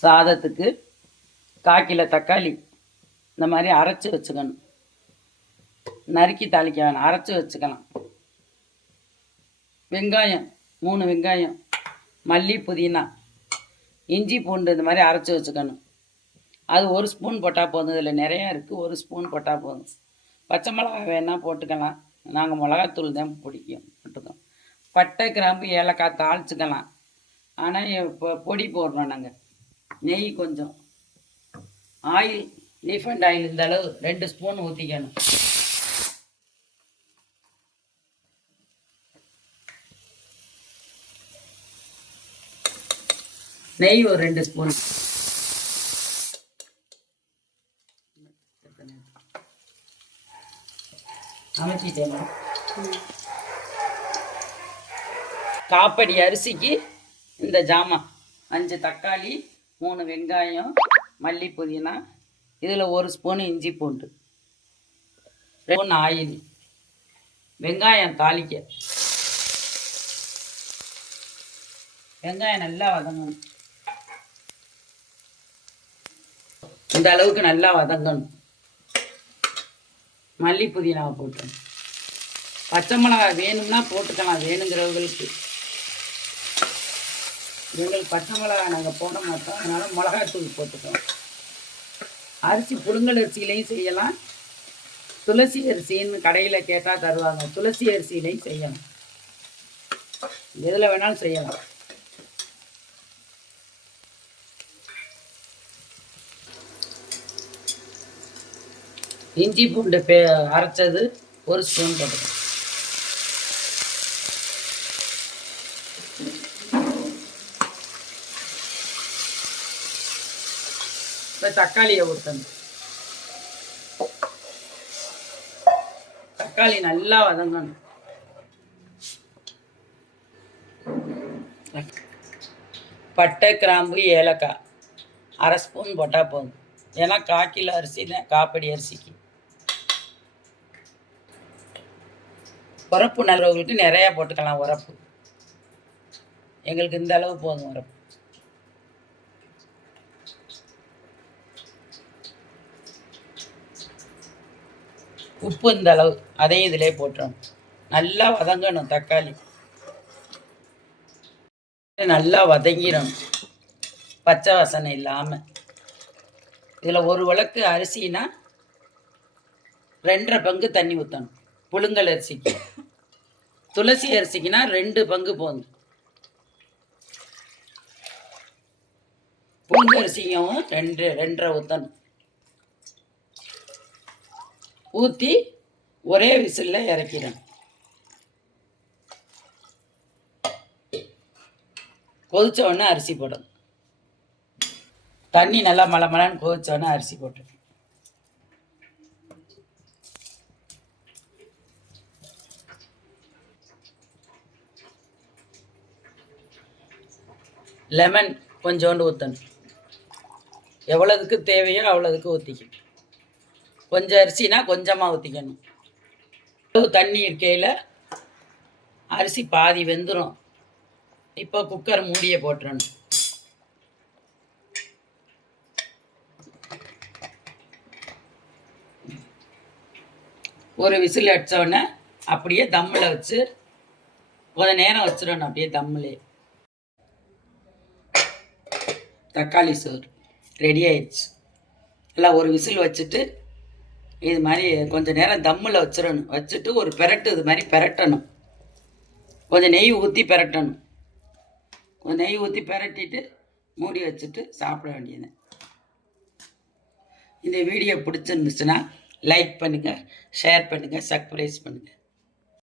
சாதத்துக்கு 1/4 கிலோ தக்காளி இந்த மாதிரி அரைச்சி வச்சுக்கணும். நறுக்கி தாளிக்க வேணாம், அரைச்சி வச்சுக்கலாம். வெங்காயம் 3 வெங்காயம், மல்லி புதினா, இஞ்சி பூண்டு இந்த மாதிரி அரைச்சி வச்சுக்கணும். அது 1 ஸ்பூன் போட்டால் போதும். இதில் நிறையா இருக்குது, 1 ஸ்பூன் போட்டால் போதும். பச்சை மிளகா வேணால் போட்டுக்கலாம், நாங்கள் மிளகாத்தூள் தான் பிடிக்கும் போட்டுக்கோம். பட்டை கிராம்பு ஏலக்காய் தாளிச்சுக்கலாம். ஆனால் இப்போ பொடி போடுறோம் நாங்கள். நெய் கொஞ்சம், ஆயில் ரீஃபண்ட் ஆயில் இந்த அளவு 2 ஸ்பூன் ஊற்றிக்கணும். நெய் ஒரு 2 ஸ்பூன். அமைச்சிட்டேன். 1/4 படி அரிசிக்கு இந்த ஜாமான் 5 தக்காளி, 3 வெங்காயம், மல்லி புதினா, இதில் 1 ஸ்பூன் இஞ்சி பூண்டு, 2 ஸ்பூன் ஆயில், வெங்காயம் தாளிக்க. வெங்காயம் நல்லா வதங்கணும், இந்த அளவுக்கு நல்லா வதங்கணும். மல்லி புதினாவை போட்டணும். பச்சை மிளகாய் வேணும்னா போட்டுக்கலாம், வேணுங்கிறவங்களுக்கு. எங்களுக்கு பச்சை மிளகாய் நாங்கள் போட மாட்டோம், அதனால் மிளகாத்தூள் போட்டுக்கோம். அரிசி புழுங்கல் அரிசியிலையும் செய்யலாம், துளசி அரிசின்னு கடையில் கேட்டால் தருவாங்க, துளசி அரிசியிலையும் செய்யலாம், எதில் வேணாலும் செய்யலாம். இஞ்சி பூண்டு அரைச்சது 1 ஸ்பூன் போட்டுக்கணும். இப்போ தக்காளியை ஊற்றணும். தக்காளி நல்லா வதங்கணும். பட்டை கிராம்பு ஏலக்காய் 1/2 ஸ்பூன் போட்டால் போதும். ஏன்னா 1/4 கிலோ அரிசி தான், 1/4 படி அரிசிக்கு. உரப்பு நல்லவங்களுக்கு நிறையா போட்டுக்கலாம். உரப்பு எங்களுக்கு இந்த அளவு போதும். உரப்பு உப்பு இந்த அளவு, அதையும் இதிலே போட்டுறோம். நல்லா வதங்கணும். தக்காளி நல்லா வதங்கிடணும், பச்சை வாசனை இல்லாமல். இதில் 1 விளக்கு அரிசினா 2.5 பங்கு தண்ணி ஊற்றணும். புழுங்கல் அரிசிக்கு. துளசி அரிசிக்குனா 2 பங்கு போதும். புழுங்கல் அரிசியும் 2.5 ஊற்றணும். ஊற்றி ஒரே விசிலில் இறக்கிடணும். கொதிச்ச உடனே அரிசி போடணும். தண்ணி நல்லா மலமலன்னு கொதிச்ச உடனே அரிசி போட்டுடணும். லெமன் கொஞ்சோண்டு ஊற்றணும். எவ்வளோதுக்கு தேவையோ அவ்வளோதுக்கு ஊற்றிக்கணும். கொஞ்சம் அரிசினா கொஞ்சமாக ஊற்றிக்கணும். தண்ணி இருக்கையில் அரிசி பாதி வெந்துடும். இப்போ குக்கர் மூடியை போட்டுறணும். ஒரு விசில் அடித்தோடனே அப்படியே தம்மில் வச்சு கொஞ்சம் நேரம் வச்சிடணும். அப்படியே தம்மிலே தக்காளி சோறு ரெடி ஆயிடுச்சு. எல்லாம் ஒரு விசில் வச்சுட்டு இது மாதிரி கொஞ்சம் நேரம் தம்மில் வச்சிடணும். வச்சுட்டு ஒரு பெரட்டு இது மாதிரி பெரட்டணும். கொஞ்சம் நெய் ஊற்றி பெரட்டணும். கொஞ்சம் நெய் ஊற்றி பெரட்டிட்டு மூடி வச்சுட்டு சாப்பிட வேண்டியது. இந்த வீடியோ பிடிச்சிருந்துச்சுன்னா லைக் பண்ணுங்கள், ஷேர் பண்ணுங்கள், சப்ஸ்கிரைப் பண்ணுங்கள்.